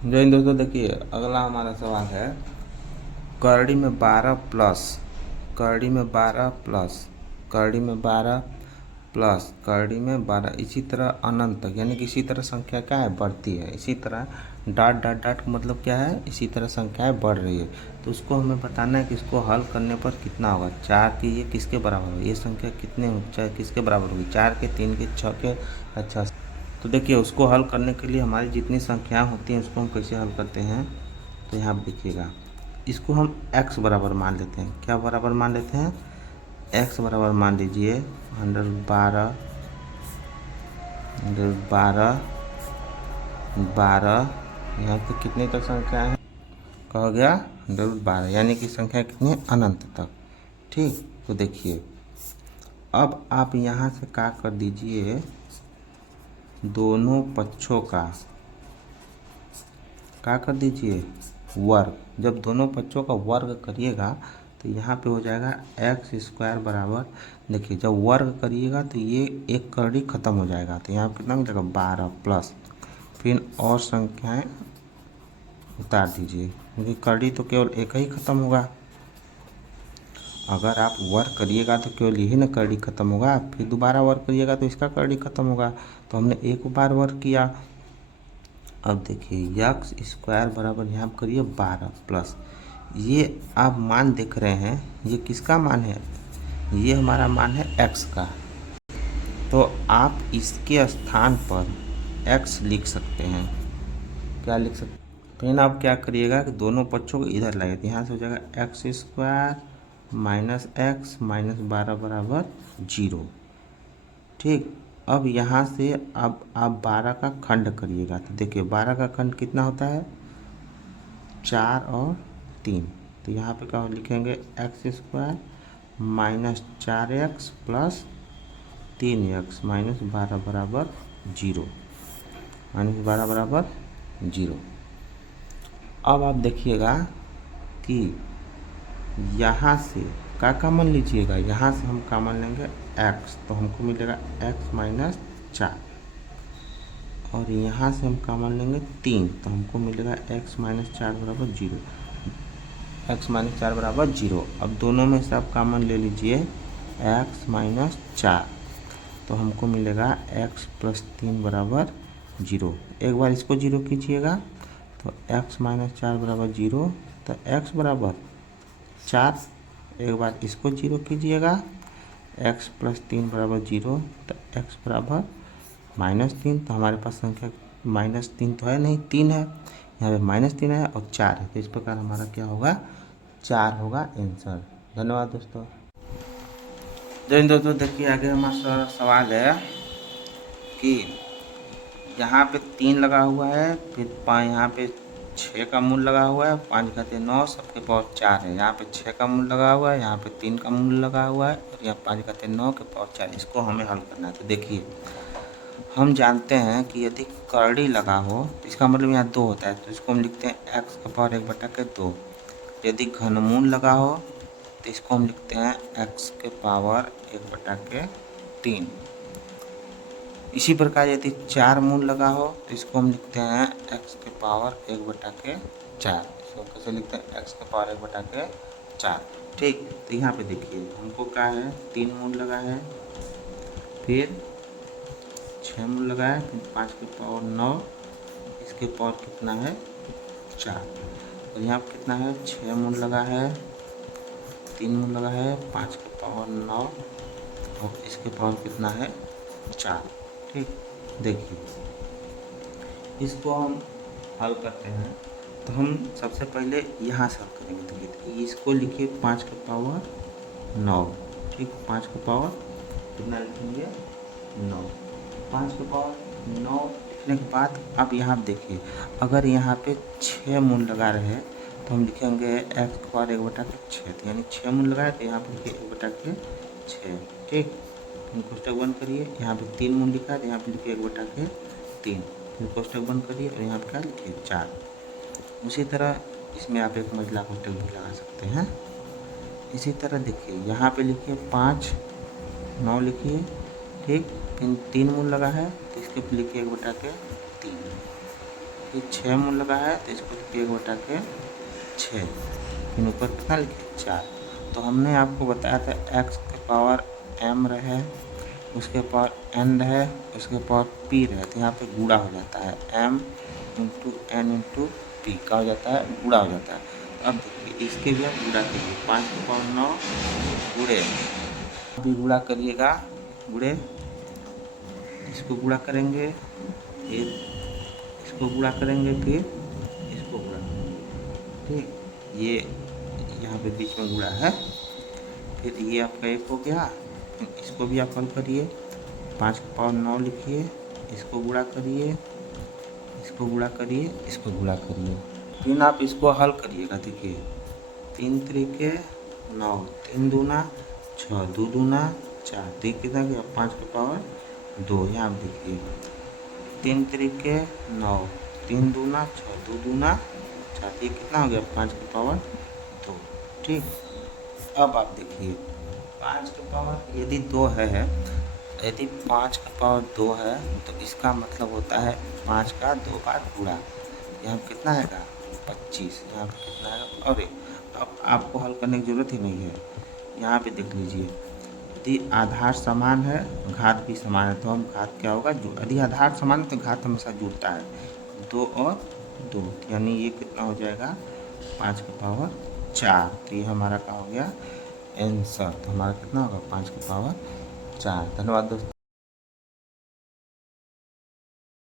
जय हिंद दोस्तों। देखिए, अगला हमारा सवाल है करड़ी में 12 प्लस करड़ी में 12 प्लस करड़ी में 12 प्लस करड़ी में 12 इसी तरह अनंत तक, यानी कि इसी तरह संख्या क्या है, बढ़ती है। इसी तरह डॉट डॉट डॉट का मतलब क्या है, इसी तरह संख्याएं बढ़ रही है। तो उसको हमें बताना है कि इसको हल करने पर कितना होगा। 4 की ये किसके बराबर होगी, ये संख्या कितने किसके बराबर होगी, 4 के, 3 के, 6 के, अच्छा। तो देखिए, उसको हल करने के लिए हमारी जितनी संख्याएं होती हैं उसको हम कैसे हल करते हैं। तो यहाँ पर देखिएगा, इसको हम x बराबर मान लेते हैं। क्या बराबर मान लेते हैं, x बराबर मान लीजिए 112 12 यहाँ पे कितने तक संख्या है, कहा गया 112, यानी कि संख्या कितनी है, अनंत तक। ठीक, तो देखिए अब आप यहाँ से क्या कर दीजिए, दोनों पक्षों का क्या कर दीजिए, वर्ग। जब दोनों पक्षों का वर्ग करिएगा तो यहाँ पे हो जाएगा एक्स स्क्वायर बराबर, देखिए जब वर्ग करिएगा तो ये एक करड़ी खत्म हो जाएगा, तो यहाँ कितना मिलेगा 12 प्लस, फिर और संख्याएं उतार दीजिए, क्योंकि करड़ी तो केवल एक ही खत्म होगा। अगर आप वर्ग करिएगा तो केवल यही ना करड़ी खत्म होगा, फिर दोबारा वर्ग करिएगा तो इसका करड़ी खत्म होगा। तो हमने एक बार वर्ग किया। अब देखिए एक्स स्क्वायर बराबर यहाँ पर करिए 12 प्लस, ये आप मान देख रहे हैं, ये किसका मान है, ये हमारा मान है x का। तो आप इसके स्थान पर x लिख सकते हैं। क्या लिख सकते हैं, फिर आप क्या करिएगा कि दोनों पक्षों को इधर लाइए, तो यहाँ से हो जाएगा x square minus x minus 12 बराबर 0। ठीक, अब यहाँ से अब आप 12 का खंड करिएगा, तो देखिए 12 का खंड कितना होता है, 4 और 3। तो यहाँ पे क्या लिखेंगे, x square minus 4x plus 3x minus 12 बराबर 0, माइनस 12 बराबर 0। अब आप देखिएगा कि यहाँ से क्या कॉमन लीजिएगा, यहाँ से हम कॉमन लेंगे x, तो हमको मिलेगा x माइनस 4, और यहाँ से हम कॉमन लेंगे 3, तो हमको मिलेगा x माइनस 4 बराबर 0, x माइनस 4 बराबर 0। अब दोनों में से आप कॉमन ले लीजिए x माइनस 4, तो हमको मिलेगा x प्लस 3 बराबर 0। एक बार इसको 0 कीजिएगा तो x माइनस 4 बराबर 0, तो x बराबर 4। एक बार इसको 0 कीजिएगा, x प्लस 3 बराबर 0, तो x बराबर माइनस 3। तो हमारे पास संख्या माइनस 3 तो है नहीं, 3 है, यहाँ पे माइनस 3 है और 4 है, तो इस प्रकार हमारा क्या होगा, 4 होगा आंसर। धन्यवाद दोस्तों। जय दोस्तों, देखिए आगे हमारा सवाल है कि यहाँ पे 3 लगा हुआ है, फिर यहाँ पे 6 का मूल लगा हुआ है, 5 घाते 9 सबके पावर 4 है। यहाँ पे 6 का मूल लगा हुआ है, यहाँ पे 3 का मूल लगा हुआ है, और यहाँ 5 घाते 9 के पावर 4। इसको हमें हल करना है। तो देखिए हम जानते हैं कि यदि करड़ी लगा हो तो इसका मतलब यहाँ 2 होता है, तो इसको हम लिखते हैं x का पावर 1/2। यदि घनमूल लगा हो तो इसको हम लिखते हैं x के पावर 1/3। इसी प्रकार यदि 4 मूल लगा हो तो इसको हम लिखते हैं x के पावर 1/4। इसको कैसे लिखते हैं, x के पावर 1/4। ठीक, तो यहाँ पे देखिए हमको क्या है, 3 मूल लगा है, फिर 6 मूल लगा है, फिर 5 के पावर 9, इसके पावर कितना है 4, और यहाँ पे कितना है, 6 मूल लगा है, 3 मूल लगा है, 5 के पावर 9, और इसके पावर कितना है 4। ठीक, देखिए इसको हम हल करते हैं। तो हम सबसे पहले यहाँ से हल करेंगे, देखिए इसको लिखिए 5 के पावर 9। ठीक, 5 के पावर कितना लिखेंगे 9, 5 के पावर 9 लिखने के बाद अब यहाँ देखिए अगर यहाँ पे 6 मूल लगा रहे तो हम लिखेंगे x के पावर 1/6, यानी 6 मूल लगाए तो यहाँ पे लिखिए 1/6। ठीक, फिर कोष्टक बंद करिए, यहाँ पे 3 मूल लिखा है तो यहाँ पे लिखिए 1/3, फिर कोष्टक बंद करिए और यहाँ पे क्या लिखिए 4। उसी तरह इसमें आप एक मंजिला कोष्टक भी लगा सकते हैं। इसी तरह देखिए यहाँ पे लिखिए 5 9 लिखिए, ठीक, फिर 3 मूल लगा है तो इसके पे लिखिए 1/3। ये 6 मूल लगा है तो इसको लिखिए 1/6। फिर ऊपर कितना लिखे 4। तो हमने आपको बताया था x के पावर m रहे, उसके पावर n रहे, उसके पावर p रहे, तो यहाँ पे गुणा हो जाता है m into n into P का हो जाता है, गुणा हो जाता है। अब देखिए इसके भी आप गुणा करिए, 5 के पावर 9 गुणे, अभी गुणा करिएगा, गुणे, इसको गुणा करेंगे, फिर इसको गुणा करेंगे, फिर इसको गुणा, ठीक, ये यहाँ पे बीच में गुणा है। फिर ये आपका 1 हो गया, फिर इसको भी आप हल करिए, 5 के पावर 9 लिखिए, इसको गुणा करिए, इसको गुणा करिए, इसको गुणा करिए, फिर आप इसको हल करिएगा। देखिए 3 त्रिके 9, 3 दूना 6, 2 दूना 4, तो कितना गया 5 के पावर 2। यहाँ देखिए 3 त्रिके 9, 3 दूना 6, 2 दूना 4, ये कितना हो गया 5 के पावर 2, ठीक। अब आप देखिए 5 के पावर यदि 2 है, यदि 5 का पावर 2 है तो इसका मतलब होता है 5 का 2 बार गुणा। यहाँ कितना आएगा 25, यहाँ पे कितना आएगा। और अब आपको हल करने की ज़रूरत ही नहीं है, यहाँ पे देख लीजिए, यदि आधार समान है घात भी समान है, तो हम घात क्या होगा, यदि आधार समान है तो घात हमेशा जुड़ता है, 2 और 2, यानी ये कितना हो जाएगा 5 का पावर 4। तो ये हमारा क्या हो गया आंसर, तो हमारा कितना होगा 5 का पावर 4। धन्यवाद दोस्तों।